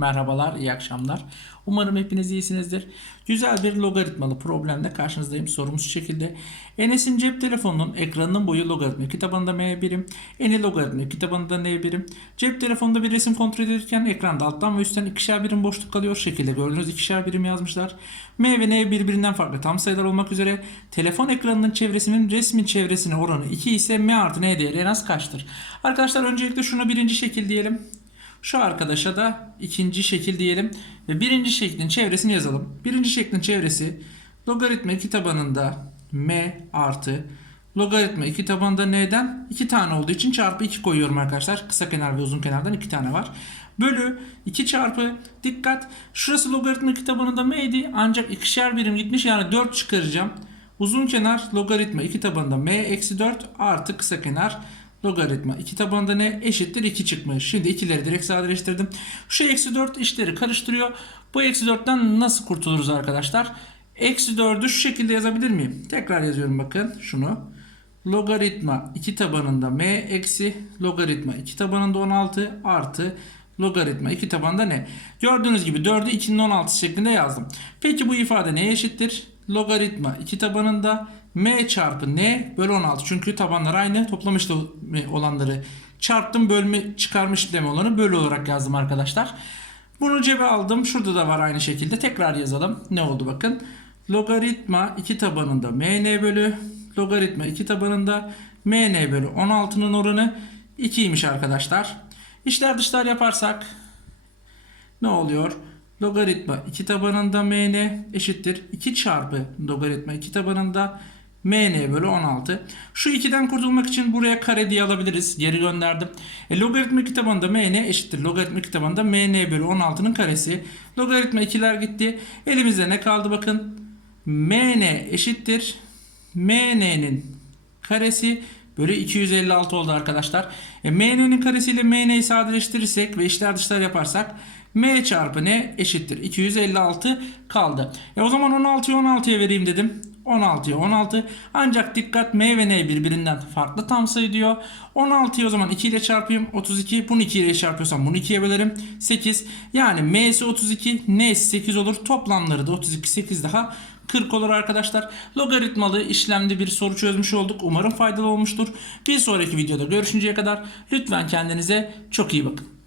Merhabalar, iyi akşamlar. Umarım hepiniz iyisinizdir. Güzel bir logaritmalı problemle karşınızdayım. Sorumuz şekilde. Enes'in cep telefonunun ekranının boyu logaritma kitabında m birim, eni logaritma kitabında n birim. Cep telefonunda bir resim kontrol edilirken ekranda alttan ve üstten ikişer birim boşluk kalıyor. Şekilde gördüğünüz ikişer birim yazmışlar. M ve n birbirinden farklı tam sayılar olmak üzere telefon ekranının çevresinin resmin çevresine oranı 2 ise m artı n değeri en az kaçtır? Arkadaşlar öncelikle şunu birinci şekil diyelim. Şu arkadaşa da ikinci şekil diyelim ve birinci şeklin çevresini yazalım. Birinci şeklin çevresi logaritma 2 tabanında m artı logaritma 2 tabanında n'den 2 tane olduğu için çarpı 2 koyuyorum arkadaşlar. Kısa kenar ve uzun kenardan 2 tane var. Bölü 2 çarpı dikkat şurası logaritma 2 tabanında m'ydi ancak ikişer birim gitmiş yani 4 çıkaracağım. Uzun kenar logaritma 2 tabanında m eksi 4 artı kısa kenar logaritma 2 tabanında ne eşittir 2 çıkmış. Şimdi ikileri direkt sadeleştirdim. Şu eksi 4 işleri karıştırıyor. Bu eksi 4'ten nasıl kurtuluruz arkadaşlar? Eksi 4'ü şu şekilde yazabilir miyim? Tekrar yazıyorum bakın şunu. Logaritma 2 tabanında m eksi logaritma 2 tabanında 16 artı logaritma 2 tabanında ne? Gördüğünüz gibi 4'ü 2'nin 16 şeklinde yazdım. Peki bu ifade neye eşittir? Logaritma 2 tabanında m çarpı n bölü 16. Çünkü tabanlar aynı. Toplam işlemi olanları çarptım. Bölme çıkarmış işlemi olanı bölü olarak yazdım arkadaşlar. Bunu cebe aldım. Şurada da var aynı şekilde. Tekrar yazalım. Ne oldu bakın. Logaritma 2 tabanında mn bölü logaritma 2 tabanında mn bölü 16'nın oranı 2'ymiş arkadaşlar. İşler dışlar yaparsak ne oluyor? Logaritma 2 tabanında mn eşittir 2 çarpı logaritma 2 tabanında mn bölü 16. Şu 2'den kurtulmak için buraya kare diye alabiliriz. Geri gönderdim. E, logaritma 2 tabanında mn eşittir. Logaritma 2 tabanında mn bölü 16'nın karesi. Logaritma 2'ler gitti. Elimizde ne kaldı bakın. mn eşittir. mn'nin karesi bölü 256 oldu arkadaşlar. E, mn'nin karesiyle mn'yi sadeleştirirsek ve içler dışlar yaparsak m çarpı n eşittir. 256 kaldı. E o zaman 16'yı 16'ya vereyim dedim. 16'ya 16 ancak dikkat m ve n birbirinden farklı tam sayı diyor. 16'yı o zaman 2 ile çarpayım 32 bunu 2 ile çarpıyorsam bunu 2'ye bölerim 8 yani m'si 32 n'si 8 olur toplamları da 32 8 daha 40 olur arkadaşlar. Logaritmalı işlemli bir soru çözmüş olduk. Umarım faydalı olmuştur. Bir sonraki videoda görüşünceye kadar lütfen kendinize çok iyi bakın.